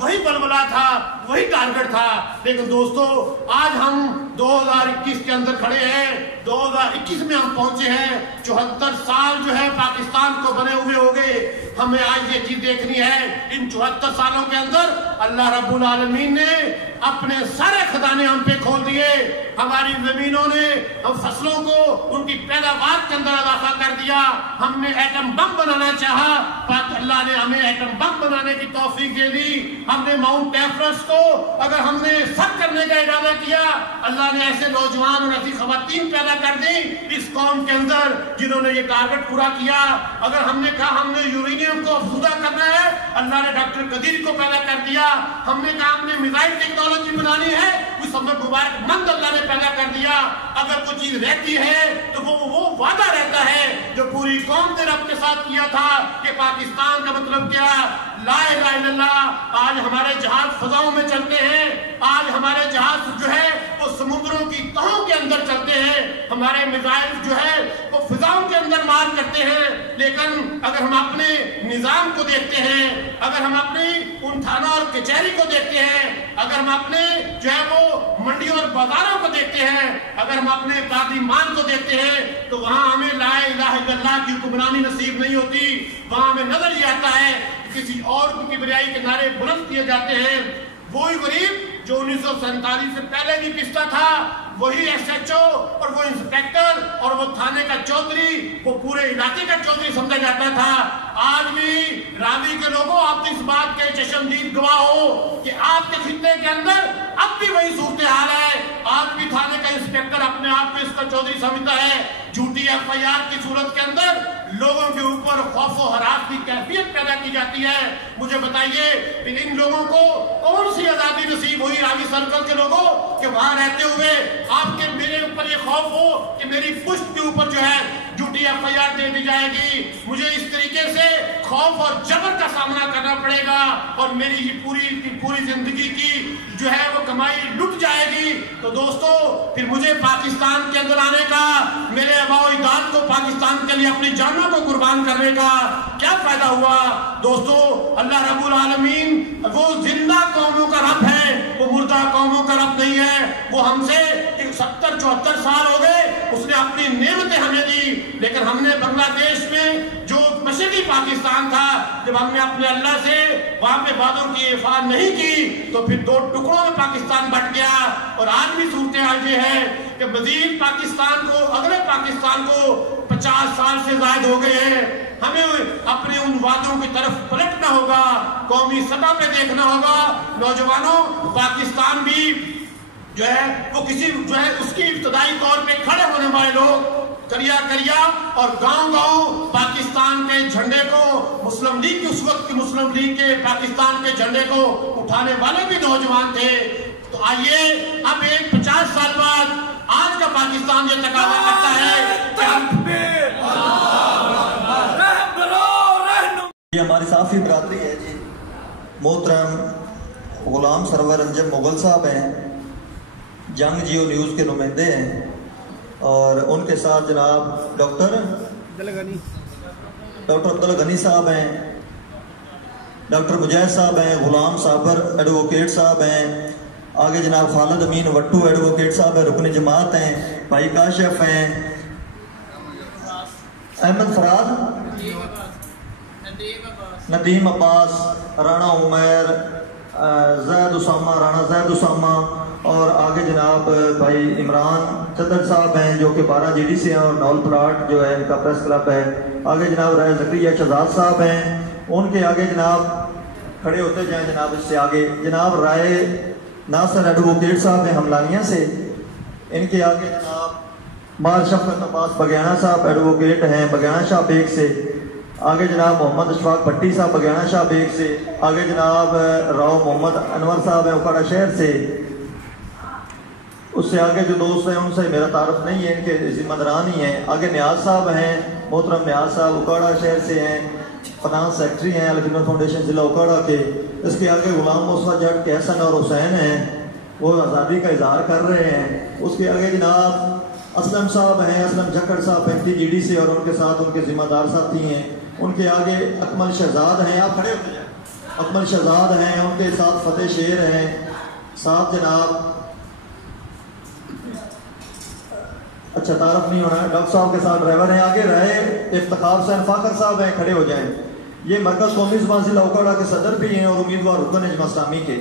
وہی بلبلا تھا، وہی ٹارگٹ تھا. لیکن دوستو آج ہم 2021 کے اندر کھڑے ہیں، 2021 میں ہم پہنچے ہیں. 74 سال جو ہے پاکستان کو بنے ہوئے ہو گئے. ہمیں آج یہ چیز دیکھنی ہے ان 74 سالوں کے اندر اللہ رب العالمین نے اپنے سارے خزانے ہم پہ کھول دیے. ہماری زمینوں نے ہم فصلوں کو ان کی پیداوار کے اندر اضافہ کر دیا. ہم نے ایٹم بم بنانا چاہا، اللہ نے ہمیں ایٹم بم بنانے کی توفیق دے دی. ہم نے ماؤنٹ ایورسٹ کو اگر ہم نے سر کرنے کا ارادہ کیا، اللہ نے ایسے نوجوان اور ایسی خواتین پیدا کر دی اس قوم کے اندر جنہوں نے یہ ٹارگٹ پورا کیا. اگر ہم نے کہا ہم نے یورینیم کو افزودہ کرنا ہے، اللہ نے ڈاکٹر قدیر کو پیدا کر دیا. ہم نے کہا ہم نے میزائل ٹیکنالوجی بنانی ہے، اس ہمیں مبارک مند اللہ نے پیدا کر دیا. اگر کوئی چیز رہتی ہے تو وہ وعدہ رہتا ہے جو پوری قوم نے رب کے ساتھ کیا تھا کہ پاکستان کا مطلب کیا، لا الہ الا اللہ. آج ہمارے جہاز فضاؤں میں چلتے ہیں، آج ہمارے جہاز جو ہے وہ سمندروں کی تہوں کے اندر چلتے ہیں، ہمارے میزائل جو ہے وہ فضاؤں کے اندر مار کرتے ہیں. لیکن اگر ہم اپنے نظام کو دیکھتے ہیں، اگر ہم اپنی ان تھانوں اور کچہری کو دیکھتے ہیں، اگر ہم اپنے جو ہے وہ منڈیوں اور بازاروں کو دیکھتے ہیں، اگر ہم اپنے پارلیمان کو دیکھتے ہیں، تو وہاں ہمیں لا الہ الا اللہ کی حکمرانی نصیب نہیں ہوتی. وہاں ہمیں نظر یہ آتا ہے کہ کسی اور کی کبریائی کے نعرے بلند کیے جاتے ہیں. وہی غریب جو 1947 سے پہلے بھی پستا تھا، وہی ایس ایچ او اور وہ انسپیکٹر اور وہ تھانے کا چودھری، وہ پورے علاقے کا چودھری سمجھا جاتا تھا. آج بھی راوی کے لوگوں آپ اس بات کے چشمدید گواہ ہو کہ آپ کے خطے کے اندر اب بھی وہی صورتحال ہے. آج بھی تھانے کا انسپیکٹر اپنے آپ کو اس کا چودھری سمجھتا ہے. جھوٹی ایف آئی آر کی صورت کے اندر لوگوں کے اوپر خوف و ہراس کی کیفیت پیدا کی جاتی ہے. مجھے بتائیے کہ ان لوگوں کو کون سی آزادی نصیب ہوئی راوی سرکل کے لوگوں کہ وہاں رہتے ہوئے آپ کے میرے اوپر یہ خوف ہو کہ میری پشت کے اوپر جو ہے جھوٹی ایف آئی آر دے دی جائے گی، مجھے اس طریقے سے خوف اور جبر کا سامنا کرنا پڑے گا اور میری یہ پوری زندگی کی جو ہے وہ کمائی لٹ جائے گی. تو دوستو پھر مجھے پاکستان کے اندر آنے کا، میرے آباء و اجداد کو پاکستان کے لیے اپنی جانوں کو قربان کرنے کا کیا فائدہ ہوا؟ دوستو اللہ رب العالمین وہ زندہ قوموں کا رب ہے، وہ مردہ قوموں کا رب نہیں ہے. وہ ہم سے 70-74 سال ہو گئے، اس نے اپنی نعمتیں ہمیں دی. لیکن ہم نے بنگلہ دیش میں جو مشرقی پاکستان تھا، جب ہم نے اپنے اللہ سے وہاں پہ وعدوں کی ایفا نہیں کی تو پھر 2 ٹکڑوں میں پاکستان بٹ گیا. اور آج بھی صورتحال یہ ہے کہ مزید پاکستان کو، اگلے پاکستان کو 50 سال سے زائد ہو گئے ہیں. ہمیں اپنے ان وعدوں کی طرف پلٹنا ہوگا، قومی سطح پہ دیکھنا ہوگا. نوجوانوں پاکستان بھی جو ہے وہ کسی جو ہے اس کی ابتدائی طور پہ کھڑے ہونے والے لوگ کریا اور گاؤں پاکستان کے جھنڈے کو، مسلم لیگ کی اس وقت کی مسلم لیگ کے پاکستان کے جھنڈے کو اٹھانے والے بھی نوجوان تھے. تو آئیے اب 50 سال بعد آج کا پاکستان یہ تقاضا کرتا ہے یہ ہماری صافی برادری ہے جی. محترم غلام سرور انجم مغل صاحب ہیں، جنگ جیو نیوز کے نمائندے ہیں، اور ان کے ساتھ جناب ڈاکٹر عبداللہ غنی صاحب ہیں، ڈاکٹر مجاہد صاحب ہیں، غلام صابر ایڈوکیٹ صاحب ہیں، آگے جناب خالد امین وٹو ایڈوکیٹ صاحب ہیں، رکن جماعت ہیں، بھائی کاشف ہیں، احمد فراز، ندیم عباس، رانا عمیر، زید اسامہ، رانا زید اسامہ، اور آگے جناب بھائی عمران چدر صاحب ہیں جو کہ 12 جی ڈی سے ہیں اور نول پلاٹ جو ہے ان کا پریس کلب ہے. آگے جناب رائے زکریہ شہزاد صاحب ہیں، ان کے آگے جناب کھڑے ہوتے جائیں جناب اس سے آگے جناب رائے ناصر ایڈوکیٹ صاحب ہیں ہملانیہ سے، ان کے آگے جناب مار شفقت عباس بگیانہ صاحب ایڈوکیٹ ہیں بگیانہ شاہ بیگ سے، آگے جناب محمد اشفاق بھٹی صاحب بگیانہ شاہ بیگ سے، آگے جناب راؤ محمد انور صاحب ہیں اکھاڑا شہر سے. اس سے آگے جو دوست ہیں ان سے میرا تعارف نہیں ہے، ان کے ذمہ داران ہی ہیں. آگے نیاز صاحب ہیں، محترم نیاز صاحب اکھاڑا شہر سے ہیں، فنانس سیکٹری ہیں الخدمت فاؤنڈیشن ضلع اکھاڑا کے. اس کے آگے غلام مصطفیٰ جٹ کے حسن اور حسین ہیں، وہ آزادی کا اظہار کر رہے ہیں. اس کے آگے جناب اسلم صاحب ہیں، اسلم جھکڑ صاحب 35 جی ڈی سے اور ان کے ساتھ ان کے ذمہ دار ساتھی ہیں. ان کے آگے اکمل شہزاد ہیں، آپ کھڑے ہوتے جائیں. اکمل شہزاد ہیں، ان کے ساتھ فتح شیر ہیں، ساتھ جناب اچھا تعارف نہیں ہونا ہے، ڈاکٹر صاحب کے ساتھ ڈرائیور ہیں، آگے رہے افتخار حسین فاخر صاحب ہیں، کھڑے ہو جائیں۔ یہ مرکز قومی زبان ضلع اوکاڑا کے صدر بھی ہیں اور امیدوار رکن ہیں جماعت اسلامی کے۔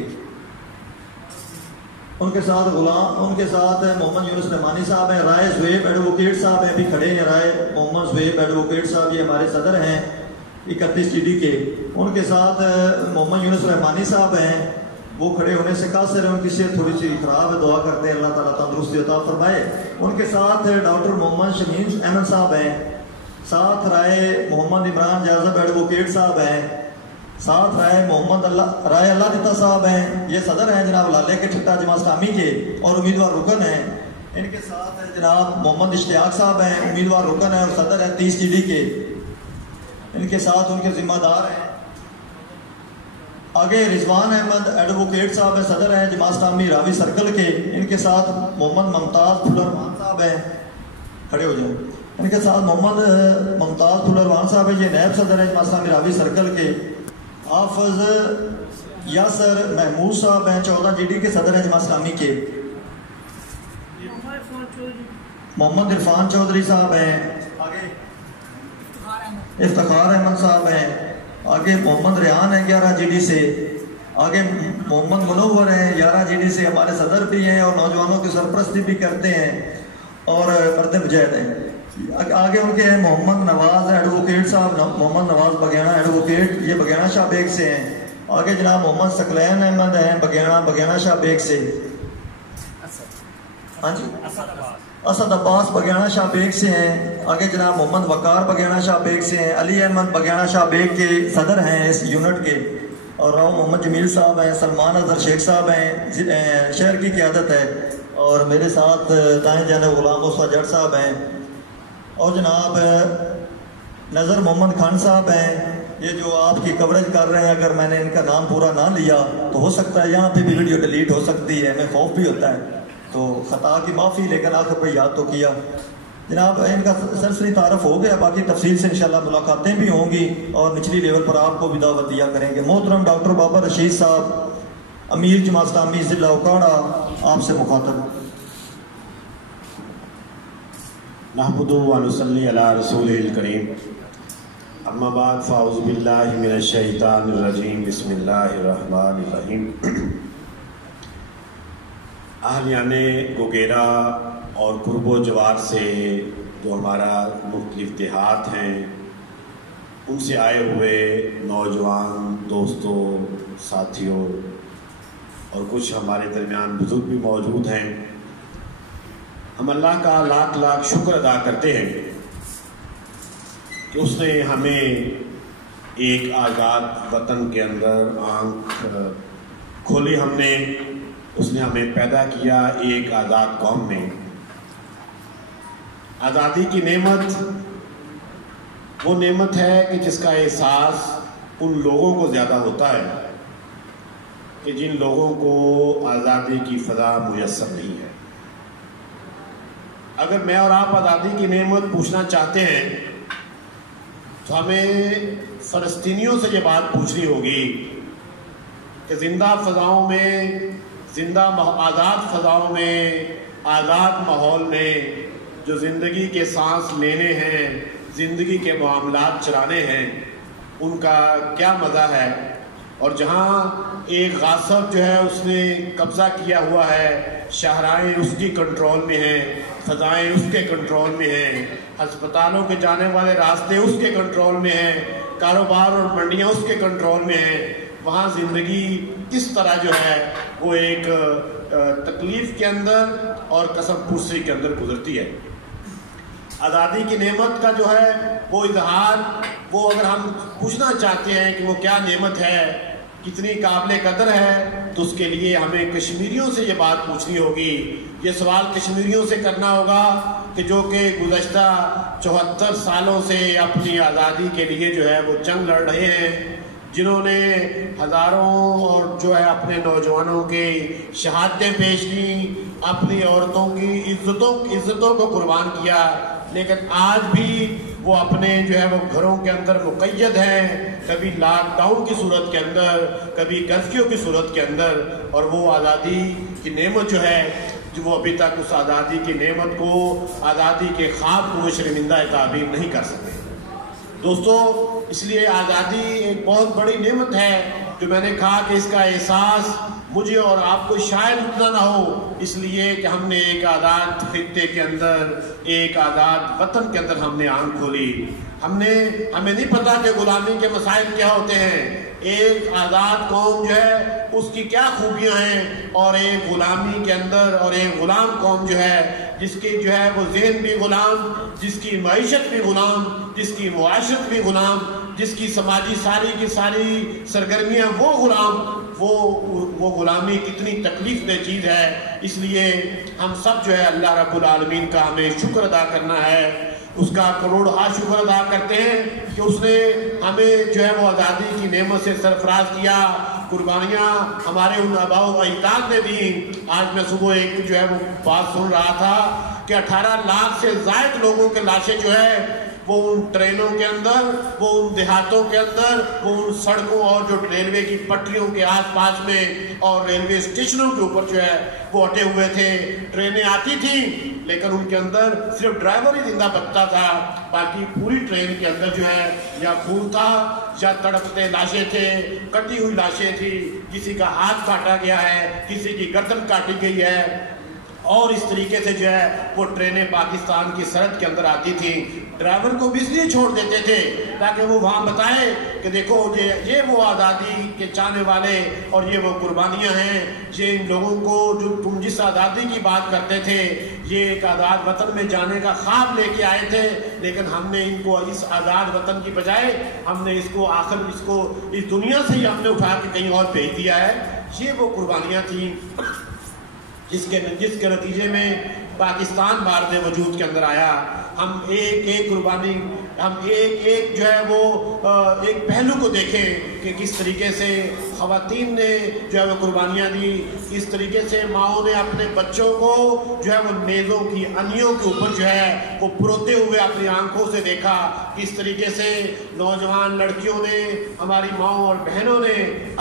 ان کے ساتھ محمد یونس رحمانی صاحب ہیں، رائے زویب ایڈوکیٹ صاحب ہیں، بھی کھڑے ہیں، رائے محمد زویب ایڈوکیٹ صاحب یہ ہمارے صدر ہیں 31 GD کے۔ ان کے ساتھ محمد یونس رحمانی صاحب ہیں، وہ کھڑے ہونے سے قاصر ہیں، ان کی صحت تھوڑی سی خراب ہے، دعا کرتے ہیں اللہ تعالیٰ تندرستی عطا فرمائے۔ ان کے ساتھ ڈاکٹر محمد شمیم احمد صاحب ہیں، ساتھ رائے محمد عمران جازب ایڈوکیٹ صاحب ہیں، ساتھ رائے رائے اللہ دیتا صاحب ہیں، یہ صدر ہیں جناب لالے کے ٹھٹا جماعت اسلامی کے اور امیدوار رکن ہیں۔ ان کے ساتھ جناب محمد اشتیاق صاحب ہیں، امیدوار رکن ہیں اور صدر ہیں 30 GD کے۔ ان کے ساتھ ان کے ذمہ دار ہیں آگے رضوان احمد ایڈوکیٹ صاحب ہیں، صدر ہیں جماعت اسلامی راوی سرکل کے۔ ان کے ساتھ محمد ممتاز پھلروان صاحب ہیں، کھڑے ہو جائیں۔ ان کے ساتھ محمد ممتاز پھلروان صاحب ہیں، یہ نائب صدر ہیں جماعت اسلامی راوی سرکل کے۔ حافظ یاسر محمود صاحب ہیں، 14 GD کے صدر ہیں جماعت اسلامی کے۔ محمد عرفان چودھری صاحب ہیں، آگے افتخار احمد صاحب ہیں، آگے محمد ریحان ہیں 11 GD سے، آگے محمد منور ہیں 11 GD سے، ہمارے صدر بھی ہیں اور نوجوانوں کی سرپرستی بھی کرتے ہیں اور مرد مجاہد ہیں۔ آگے ان کے ہیں محمد نواز ایڈوکیٹ صاحب، محمد نواز بگیانہ ایڈوکیٹ، یہ بگیانہ شاہ بیگ سے ہیں۔ آگے جناب محمد ثقلین احمد ہیں بگیانہ شاہ بیگ سے، ہاں جی اسد عباس بگیانہ شاہ بیگ سے ہیں۔ آگے جناب محمد وقار بگیانہ شاہ بیگ سے ہیں، علی احمد بگیانہ شاہ بیگ کے صدر ہیں اس یونٹ کے، اور راؤ محمد جمیل صاحب ہیں، سلمان اظہر شیخ صاحب ہیں، شہر کی قیادت ہے، اور میرے ساتھ دائیں جانب غلام موسیٰ جٹ صاحب ہیں، اور جناب نظر محمد خان صاحب ہیں، یہ جو آپ کی کوریج کر رہے ہیں۔ اگر میں نے ان کا نام پورا نہ لیا تو ہو سکتا ہے یہاں پہ بھی ویڈیو ڈیلیٹ ہو سکتی ہے، ہمیں خوف بھی ہوتا ہے، تو خطا کی معافی، لیکن آخر پہ یاد تو کیا۔ جناب ان کا سرسری تعارف ہو گیا، باقی تفصیل سے انشاءاللہ ملاقاتیں بھی ہوں گی اور نچلی لیول پر آپ کو بھی دعوت دیا کریں گے۔ محترم ڈاکٹر بابر رشید صاحب امیر جماعت اسلامی ضلع اوکاڑا آپ سے مخاطب۔ نحمدہ و نصلی علی رسولہ الکریم، اما بعد فاعوذ باللہ من الشیطان الرجیم، بسم اللہ الرحمن الرحیم۔ اہلیان گوگیرا اور قرب و جوار سے جو ہمارا مختلف دیہات ہیں، ان سے آئے ہوئے نوجوان دوستوں، ساتھیوں اور کچھ ہمارے درمیان بزرگ بھی موجود ہیں، ہم اللہ کا لاکھ لاکھ شکر ادا کرتے ہیں کہ اس نے ہمیں ایک آزاد وطن کے اندر آنکھ کھولی، اس نے ہمیں پیدا کیا ایک آزاد قوم میں۔ آزادی کی نعمت وہ نعمت ہے کہ جس کا احساس ان لوگوں کو زیادہ ہوتا ہے کہ جن لوگوں کو آزادی کی فضا میسر نہیں ہے۔ اگر میں اور آپ آزادی کی نعمت پوچھنا چاہتے ہیں تو ہمیں فلسطینیوں سے یہ بات پوچھنی ہوگی کہ زندہ فضاؤں میں، آزاد فضاؤں میں، آزاد ماحول میں جو زندگی کے سانس لینے ہیں، زندگی کے معاملات چلانے ہیں، ان کا کیا مزہ ہے، اور جہاں ایک غاصب جو ہے اس نے قبضہ کیا ہوا ہے، شاہراہیں اس کی کنٹرول میں ہیں، فضائیں اس کے کنٹرول میں ہیں، ہسپتالوں کے جانے والے راستے اس کے کنٹرول میں ہیں، کاروبار اور منڈیاں اس کے کنٹرول میں ہیں، وہاں زندگی کس طرح جو ہے وہ ایک تکلیف کے اندر اور قسم پرسی کے اندر گزرتی ہے۔ آزادی کی نعمت کا جو ہے وہ اظہار، وہ اگر ہم پوچھنا چاہتے ہیں کہ وہ کیا نعمت ہے، کتنی قابل قدر ہے، تو اس کے لیے ہمیں کشمیریوں سے یہ بات پوچھنی ہوگی، یہ سوال کشمیریوں سے کرنا ہوگا کہ جو کہ گزشتہ 74 سالوں سے اپنی آزادی کے لیے جو ہے وہ جنگ لڑ رہے ہیں، جنہوں نے ہزاروں اور جو ہے اپنے نوجوانوں کے شہادتیں پیش کی، اپنی عورتوں کی عزتوں کو قربان کیا، لیکن آج بھی وہ اپنے جو ہے وہ گھروں کے اندر مقید ہیں، کبھی لاک ڈاؤن کی صورت کے اندر، کبھی کرفیو کی صورت کے اندر، اور وہ آزادی کی نعمت جو ہے وہ ابھی تک اس آزادی کی نعمت کو، آزادی کے خواب کو وہ شرمندہ تعبیر نہیں کر سکتے۔ دوستو، اس لیے آزادی ایک بہت بڑی نعمت ہے، جو میں نے کہا کہ اس کا احساس مجھے اور آپ کو شاید اتنا نہ ہو، اس لیے کہ ہم نے ایک آزاد خطے کے اندر، ایک آزاد وطن کے اندر ہم نے آنکھ کھولی۔ ہمیں نہیں پتا کہ غلامی کے مسائل کیا ہوتے ہیں، ایک آزاد قوم جو ہے اس کی کیا خوبیاں ہیں، اور ایک غلامی کے اندر، اور ایک غلام قوم جو ہے جس کی جو ہے وہ ذہن بھی غلام، جس کی معیشت بھی غلام، جس کی معاشرت بھی غلام، جس کی سماجی ساری کی ساری سرگرمیاں وہ غلام، وہ غلامی کتنی تکلیف دہ چیز ہے۔ اس لیے ہم سب جو ہے اللہ رب العالمین کا ہمیں شکر ادا کرنا ہے، اس کا کروڑہا شکر ادا کرتے ہیں کہ اس نے ہمیں جو ہے وہ آزادی کی نعمت سے سرفراز کیا۔ قربانیاں ہمارے ان آباء و اجداد نے دی۔ آج میں صبح ایک جو ہے وہ بات سن رہا تھا کہ 18 لاکھ سے زائد لوگوں کے لاشیں جو ہے وہ ان ٹرینوں کے اندر، وہ ان دیہاتوں کے اندر، وہ ان سڑکوں اور جو ریلوے کی پٹریوں کے آس پاس میں اور ریلوے اسٹیشنوں کے اوپر جو ہے وہ اٹے ہوئے تھے۔ ٹرینیں آتی تھیں لیکن ان کے اندر صرف ڈرائیور ہی زندہ بچتا تھا، باقی پوری ٹرین کے اندر جو ہے یا خون تھا یا تڑپتے لاشیں تھے، کٹی ہوئی لاشیں تھی، کسی کا ہاتھ کاٹا گیا ہے، کسی کی گردن کاٹی گئی ہے، اور اس طریقے سے جو ہے وہ ٹرینیں پاکستان کی سرحد کے اندر آتی تھیں۔ ڈرائیور کو بھی اس لیے چھوڑ دیتے تھے تاکہ وہ وہاں بتائے کہ دیکھو یہ وہ آزادی کے چاہنے والے اور یہ وہ قربانیاں ہیں، یہ ان لوگوں کو جو تم جس آزادی کی بات کرتے تھے، یہ ایک آزاد وطن میں جانے کا خواب لے کے آئے تھے، لیکن ہم نے ان کو اس آزاد وطن کی بجائے ہم نے اس کو اس دنیا سے ہی ہم نے اٹھا کے کہیں اور بھیج دیا ہے۔ یہ وہ قربانیاں تھیں جس کے نتیجے میں پاکستان بارد وجود کے اندر آیا۔ ہم ایک قربانی، ہم ایک جو ہے وہ ایک پہلو کو دیکھیں کہ کس طریقے سے خواتین نے جو ہے وہ قربانیاں دی، کس طریقے سے ماؤں نے اپنے بچوں کو جو ہے وہ نیزوں کی انیوں کے اوپر جو ہے وہ پروتے ہوئے اپنی آنکھوں سے دیکھا، کس طریقے سے نوجوان لڑکیوں نے، ہماری ماؤں اور بہنوں نے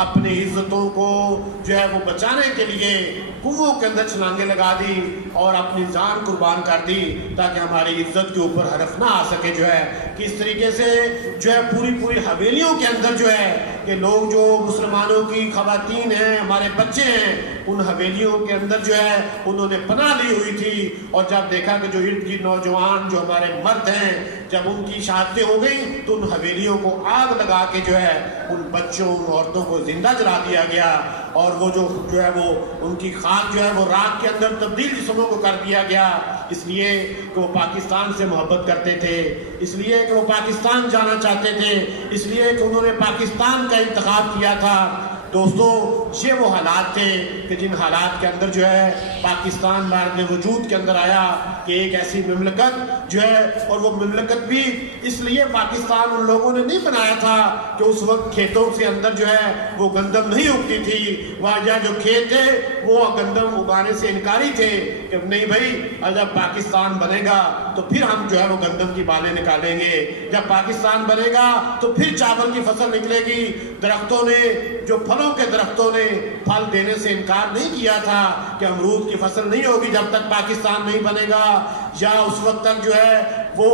اپنی عزتوں کو جو ہے وہ بچانے کے لیے کنووں کے اندر چھلانگیں لگا دی اور اپنی جان قربان کر دی تاکہ ہماری عزت کے اوپر حرف نہ آ سکے۔ جو ہے کس طریقے سے جو ہے پوری حویلیوں کے اندر جو ہے کہ لوگ جو مسلمانوں کی خواتین ہیں، ہمارے بچے ہیں، ان حویلیوں کے اندر جو ہے انہوں نے پناہ لی ہوئی تھی، اور جب دیکھا کہ جو ارد گرد نوجوان جو ہمارے مرد ہیں جب ان کی شہادتیں ہو گئیں تو ان حویلیوں کو آگ لگا کے جو ہے ان بچوں، ان عورتوں کو زندہ جلا دیا گیا، اور وہ جو ہے وہ ان کی خاک جو ہے وہ راکھ کے اندر تبدیل جسموں کو کر دیا گیا، اس لیے کہ وہ پاکستان سے محبت کرتے تھے، اس لیے کہ وہ پاکستان جانا چاہتے تھے، اس لیے کہ انہوں نے پاکستان کا انتخاب کیا تھا۔ دوستو، یہ وہ حالات تھے کہ جن حالات کے اندر جو ہے پاکستان بارد وجود کے اندر آیا کہ ایک ایسی مملکت جو ہے، اور وہ مملکت بھی اس لیے پاکستان ان لوگوں نے نہیں بنایا تھا کہ اس وقت کھیتوں سے اندر جو ہے وہ گندم نہیں اگتی تھی، وہاں جو کھیت تھے وہ گندم اگانے سے انکاری تھے کہ نہیں بھائی جب پاکستان بنے گا تو پھر ہم جو ہے وہ گندم کی بالیں نکالیں گے، جب پاکستان بنے گا تو پھر چاول کی فصل نکلے گی۔ درختوں نے، جو پھلوں کے درختوں نے پھل دینے سے انکار نہیں کیا تھا کہ امرود کی فصل نہیں ہوگی جب تک پاکستان نہیں بنے گا، یا اس وقت تک جو ہے وہ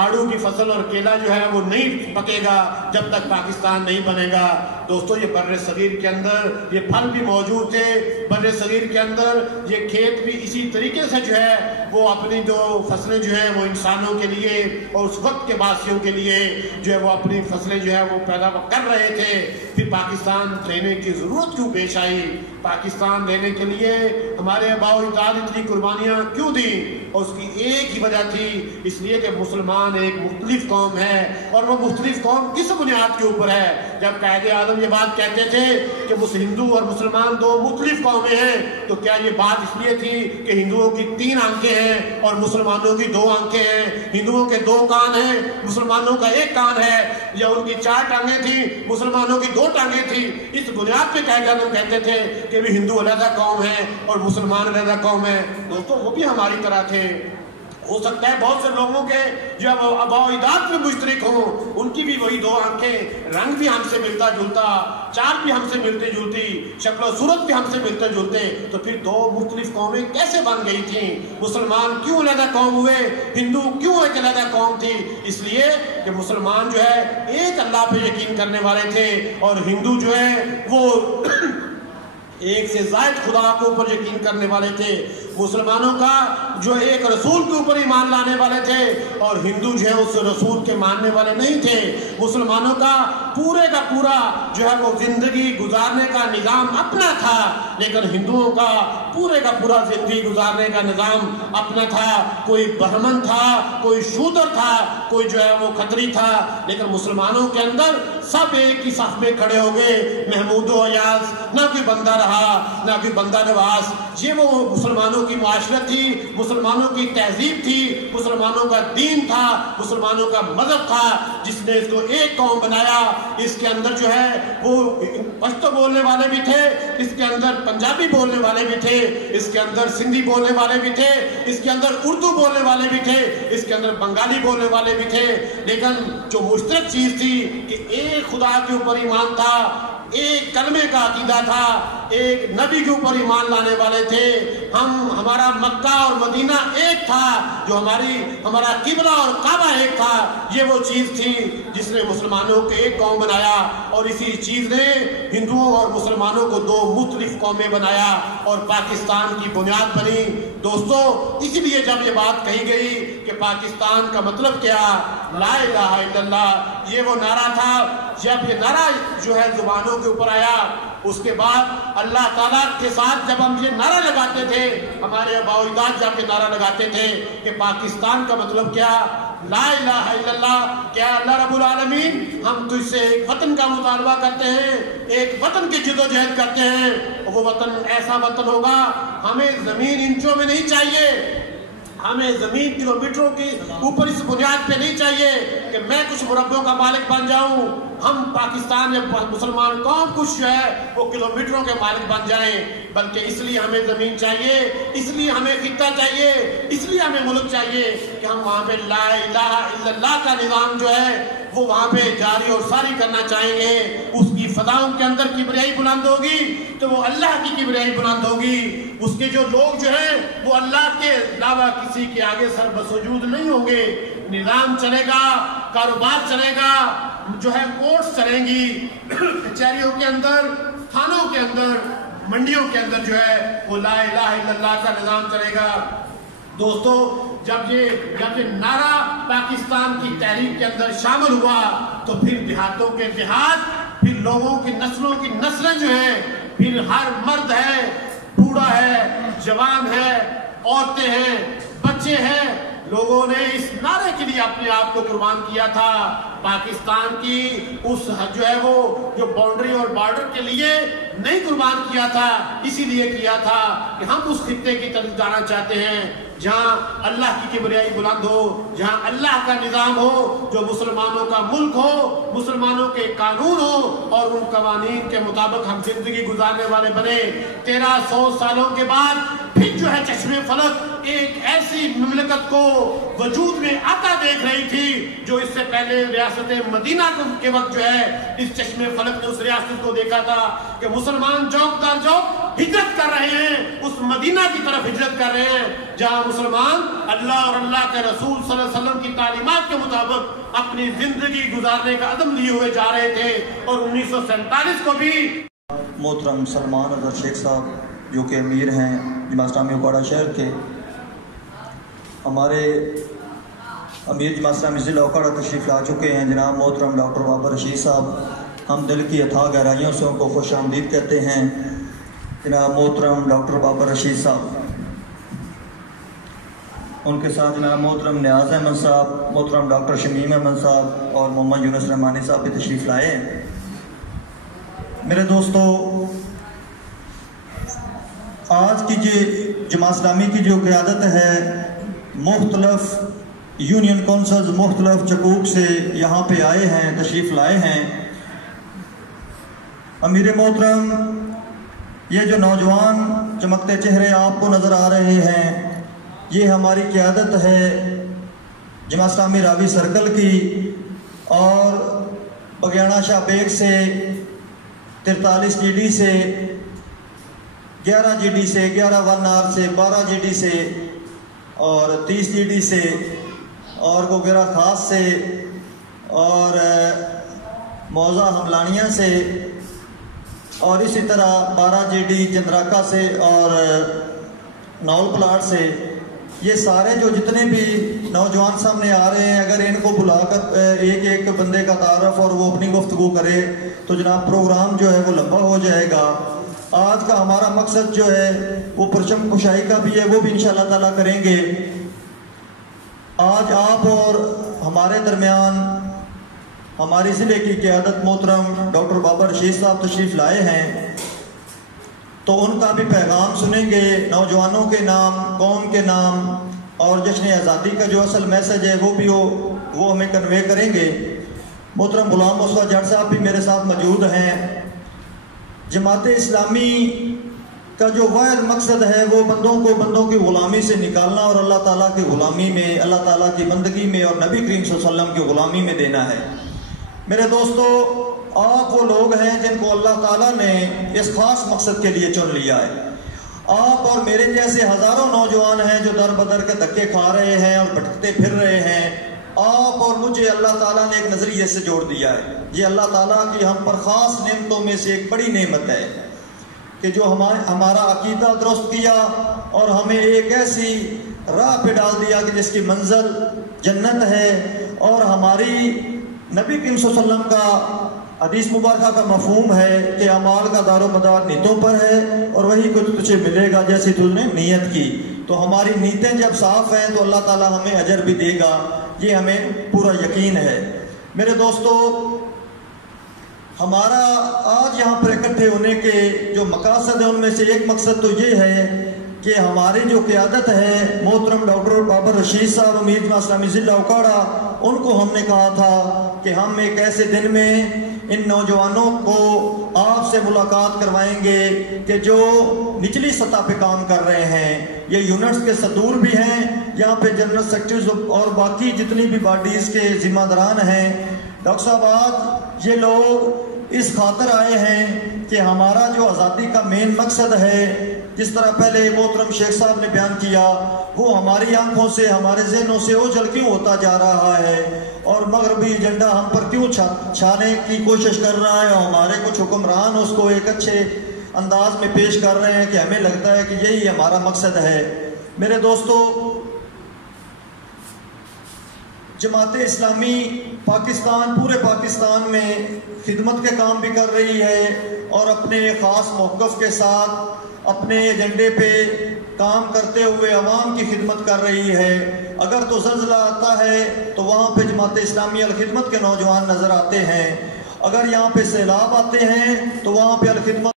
آڑو کی فصل اور کیلا جو ہے وہ نہیں پکے گا جب تک پاکستان نہیں بنے گا۔ دوستو، یہ بر صغیر کے اندر یہ پھل بھی موجود تھے، بر صغیر کے اندر یہ کھیت بھی اسی طریقے سے جو ہے وہ اپنی جو فصلیں جو ہے وہ انسانوں کے لیے اور اس وقت کے باسیوں کے لیے جو ہے وہ اپنی فصلیں جو ہے وہ پیدا کر رہے تھے۔ پھر پاکستان لینے کی ضرورت کیوں پیش آئی؟ پاکستان لینے کے لیے ہمارے آباء و اجداد اتنی قربانیاں کیوں دی؟ اور اس کی ایک ہی وجہ تھی، اس لیے کہ مسلمان ایک مختلف قوم ہے، اور وہ مختلف قوم کس بنیاد کے اوپر ہے؟ جب قائد اعظم یہ بات کہتے تھے کہ ہندو اور مسلمان دو مختلف قومیں ہیں، تو کیا یہ بات اس لیے تھی کہ ہندوؤں کی 3 آنکھیں ہیں اور مسلمانوں کی 2 آنکھیں ہیں، ہندوؤں کے 2 کان ہیں، مسلمانوں کا 1 کان ہے، یا ان کی 4 ٹانگیں تھیں، مسلمانوں کی 2 ٹانگیں تھیں؟ اس بنیاد پہ قائد اعظم کہتے تھے کہ بھی ہندو علیحدہ قوم ہے اور مسلمان علیحدہ قوم ہے۔ دوستو، وہ بھی ہماری طرح تھے، ہو سکتا ہے بہت سے لوگوں کے جو اباؤ-اجداد میں مشترک ہوں، ان کی بھی وہی دو آنکھیں، رنگ بھی ہم سے ملتا جلتا، چال بھی ہم سے ملتی جلتی، شکل و صورت بھی ہم سے ملتے جلتے، تو پھر دو مختلف قومیں کیسے بن گئی تھیں؟ مسلمان کیوں علیحدہ قوم ہوئے؟ ہندو کیوں ایک علیحدہ قوم تھی؟ اس لیے کہ مسلمان جو ہے ایک اللہ پہ یقین کرنے والے تھے، اور ہندو جو ہے وہ ایک سے زائد خدا کے اوپر یقین کرنے والے تھے۔ مسلمانوں کا جو ایک رسول کے اوپر ایمان لانے والے تھے، اور ہندو جو ہے اس رسول کے ماننے والے نہیں تھے۔ مسلمانوں کا پورے کا پورا جو ہے وہ زندگی گزارنے کا نظام اپنا تھا، لیکن ہندوؤں کا پورے کا پورا زندگی گزارنے کا نظام اپنا تھا۔ کوئی برہمن تھا، کوئی شودر تھا، کوئی جو ہے وہ کھتری تھا، لیکن مسلمانوں کے اندر سب ایک ہی صف میں کھڑے ہو گئے۔ محمود و ایاز، نہ کوئی بندہ رہا نہ کوئی بندہ نواز۔ یہ وہ مسلمانوں کی معاشرت تھی، مسلمانوں کی تہذیب تھی، مسلمانوں کا دین تھا، مسلمانوں کا مذہب تھا، جس نے اس کو ایک قوم بنایا۔ اس کے اندر جو ہے وہ پشتو بولنے والے بھی تھے، اس کے اندر پنجابی بولنے والے بھی تھے، اس کے اندر سندھی بولنے والے بھی تھے، اس کے اندر اردو بولنے والے بھی تھے، اس کے اندر بنگالی بولنے والے بھی تھے، لیکن جو مشترک چیز تھی کہ ایک خدا کے اوپر ایمان تھا، ایک کلمے کا عقیدہ تھا، ایک نبی کے اوپر ایمان لانے والے تھے۔ ہمارا مکہ اور مدینہ ایک تھا، جو ہمارا قبلہ اور کعبہ ایک تھا۔ یہ وہ چیز تھی جس نے مسلمانوں کو ایک قوم بنایا، اور اسی چیز نے ہندوؤں اور مسلمانوں کو دو مختلف قومیں بنایا اور پاکستان کی بنیاد بنی۔ دوستو، اسی لیے جب یہ بات کہی گئی کہ پاکستان کا مطلب کیا، لا الہ الا اللہ، یہ وہ نعرہ تھا۔ جب یہ نعرہ جو ہے زبانوں کے اوپر آیا، اس کے بعد اللہ تعالیٰ کے ساتھ جب ہم یہ نعرہ لگاتے تھے، ہمارے آباء و اجداد جب یہ نعرہ لگاتے تھے کہ پاکستان کا مطلب کیا، لا الہ الا اللہ، کیا اللہ رب العالمین ہم تجھ سے ایک وطن کا مطالبہ کرتے ہیں، ایک وطن کی جد و جہد کرتے ہیں، اور وہ وطن ایسا وطن ہوگا، ہمیں زمین انچوں میں نہیں چاہیے، ہمیں زمین کلومیٹروں کی اوپر اس بنیاد پہ نہیں چاہیے کہ میں کچھ مربعوں کا مالک بن جاؤں۔ ہم پاکستان یا مسلمان قوم کچھ جو ہے وہ کلومیٹروں کے مالک بن جائیں، بلکہ اس لیے ہمیں زمین چاہیے، اس لیے ہمیں خطہ چاہیے، اس لیے ہمیں ملک چاہیے کہ ہم وہاں پہ لا الہ الا اللہ کا نظام جو ہے وہ وہاں پہ جاری اور ساری کرنا چاہیں گے۔ اس کی فضاؤں کے اندر کبریائی بلند ہوگی تو وہ اللہ کی کبریائی بلند ہوگی۔ اس کے جو لوگ جو ہیں وہ اللہ کے علاوہ کسی کے آگے سر بسجود نہیں ہوں گے۔ نظام چلے گا، کاروبار چلے گا، جو ہے کورٹس چلیں گی، کچہریوں کے اندر، تھانوں کے اندر، منڈیوں کے اندر جو ہے وہ لا الہ الا اللہ کا نظام چلے گا۔ دوستو، جب یہ نعرہ پاکستان کی تحریک کے اندر شامل ہوا تو پھر دیہاتوں کے دیہات، پھر لوگوں کی نسلوں کی نسلیں جو ہیں، پھر ہر مرد ہے، بوڑھا ہے، جوان ہے، عورتیں ہیں، بچے ہیں، لوگوں نے اس نعرے کے لیے اپنے آپ کو قربان کیا تھا۔ پاکستان کی اس جو ہے وہ جو باؤنڈری اور بارڈر کے لیے نہیں قربان کیا تھا، اسی لیے کیا تھا کہ ہم اس خطے کی طرف جانا چاہتے ہیں جہاں اللہ کی کبریائی بلند ہو، جہاں اللہ کا نظام ہو، جو مسلمانوں کا ملک ہو، مسلمانوں کے قانون ہو، اور ان قوانین کے مطابق ہم زندگی گزارنے والے بنے۔ 1300 سالوں کے بعد پھر جو ہے چشم فلک ایک ایسی مملکت کو وجود میں آتا دیکھ رہی تھی جو اس سے پہلے ریاست مدینہ کے وقت جو ہے اس چشم فلک نے اس ریاست کو دیکھا تھا کہ مسلمان جوک در جوک ہجرت کر رہے ہیں، اس مدینہ کی طرف ہجرت کر رہے ہیں جہاں مسلمان اللہ اور اللہ کے رسول صلی اللہ علیہ وسلم کی تعلیمات کے مطابق اپنی زندگی گزارنے کا عزم لیے ہوئے جا رہے تھے۔ اور 1947 کو بھی محترم سلمان اظہر شیخ صاحب جو کہ امیر ہیں جماعت اسلامی اکواڑہ شہر کے، ہمارے امیر جماعت اسلامی ضلع اکواڑہ تشریف لا چکے ہیں جناب محترم ڈاکٹر بابر رشید صاحب۔ ہم دل کی اتھاہ گہرائیوں سے ان کو خوش آمدید کہتے ہیں۔ جناب محترم ڈاکٹر بابر رشید صاحب، ان کے ساتھ جناب محترم نیاز احمد صاحب، محترم ڈاکٹر شمیم احمد صاحب اور محمد یونس رحمانی صاحب بھی تشریف لائے ہیں۔ میرے دوستو، آج کی جماعت اسلامی کی جو قیادت ہے، مختلف یونین کونسلز مختلف چکوک سے یہاں پہ آئے ہیں، تشریف لائے ہیں۔ امیر محترم، یہ جو نوجوان چمکتے چہرے آپ کو نظر آ رہے ہیں، یہ ہماری قیادت ہے جماعت اسلامی راوی سرکل کی، اور بگیانہ شاہ بیگ سے 43 جی ڈی سے 11 جی ڈی سے 11 ون آر سے 12 جی ڈی سے اور 30 جی ڈی سے اور گوگرا خاص سے اور موضع ہملانیہ سے اور اسی طرح 12 جی ڈی چندراکا سے اور ناول پلاٹ سے، یہ سارے جو جتنے بھی نوجوان سامنے آ رہے ہیں، اگر ان کو بلا کر ایک ایک بندے کا تعارف اور وہ اپنی گفتگو کرے تو جناب پروگرام جو ہے وہ لمبا ہو جائے گا۔ آج کا ہمارا مقصد جو ہے وہ پرچم کشائی کا بھی ہے، وہ بھی انشاءاللہ تعالیٰ کریں گے۔ آج آپ اور ہمارے درمیان ہماری ضلع کی قیادت محترم ڈاکٹر بابر رشید صاحب تشریف لائے ہیں، تو ان کا بھی پیغام سنیں گے نوجوانوں کے نام، قوم کے نام، اور جشن آزادی کا جو اصل میسج ہے وہ بھی وہ ہمیں کنوے کریں گے۔ محترم غلام مصطفیٰ جٹ صاحب بھی میرے ساتھ موجود ہیں۔ جماعت اسلامی کا جو واحد مقصد ہے وہ بندوں کی غلامی سے نکالنا اور اللہ تعالیٰ کی غلامی میں، اللہ تعالیٰ کی بندگی میں اور نبی کریم صلی اللہ علیہ وسلم کی غلامی میں دینا ہے۔ میرے دوستو، آپ وہ لوگ ہیں جن کو اللہ تعالیٰ نے اس خاص مقصد کے لیے چن لیا ہے۔ آپ اور میرے جیسے ہزاروں نوجوان ہیں جو در بدر کے دھکے کھا رہے ہیں اور بھٹکتے پھر رہے ہیں۔ آپ اور مجھے اللہ تعالیٰ نے ایک نظریے سے جوڑ دیا ہے۔ یہ اللہ تعالیٰ کی ہم پر خاص نعمتوں میں سے ایک بڑی نعمت ہے کہ جو ہمارا عقیدہ درست کیا اور ہمیں ایک ایسی راہ پہ ڈال دیا کہ جس کی منزل جنت ہے، اور ہماری نبی کریم صلی اللہ علیہ وسلم کا حدیث مبارکہ کا مفہوم ہے کہ اعمال کا دار و مدار نیتوں پر ہے اور وہی کچھ تجھے ملے گا جیسی تجھ نے نیت کی۔ تو ہماری نیتیں جب صاف ہیں تو اللہ تعالیٰ ہمیں اجر بھی دے گا، یہ ہمیں پورا یقین ہے۔ میرے دوستو، ہمارا آج یہاں پر اکٹھے ہونے کے جو مقاصد ہیں ان میں سے ایک مقصد تو یہ ہے کہ ہماری جو قیادت ہے محترم ڈاکٹر بابر رشید صاحب امیر جماعت اسلامی ضلع اوکاڑا، ان کو ہم نے کہا تھا کہ ہم ایک ایسے دن میں ان نوجوانوں کو آپ سے ملاقات کروائیں گے کہ جو نچلی سطح پہ کام کر رہے ہیں۔ یہ یونٹس کے صدور بھی ہیں، یہاں پہ جنرل سیکرٹریز اور باقی جتنی بھی باڈیز کے ذمہ داران ہیں۔ ڈاکٹر صاحب، آج یہ لوگ اس خاطر آئے ہیں کہ ہمارا جو آزادی کا مین مقصد ہے، جس طرح پہلے محترم شیخ صاحب نے بیان کیا، وہ ہماری آنکھوں سے، ہمارے ذہنوں سے اوجھل کیوں ہوتا جا رہا ہے اور مغربی ایجنڈا ہم پر کیوں چھانے کی کوشش کر رہا ہے، اور ہمارے کچھ حکمران اس کو ایک اچھے انداز میں پیش کر رہے ہیں کہ ہمیں لگتا ہے کہ یہی ہمارا مقصد ہے۔ میرے دوستو، جماعت اسلامی پاکستان، پورے پاکستان میں خدمت کے کام بھی کر رہی ہے اور اپنے خاص موقف کے ساتھ اپنے ایجنڈے پہ کام کرتے ہوئے عوام کی خدمت کر رہی ہے۔ اگر تو زلزلہ آتا ہے تو وہاں پہ جماعت اسلامی الخدمت کے نوجوان نظر آتے ہیں، اگر یہاں پہ سیلاب آتے ہیں تو وہاں پہ الخدمت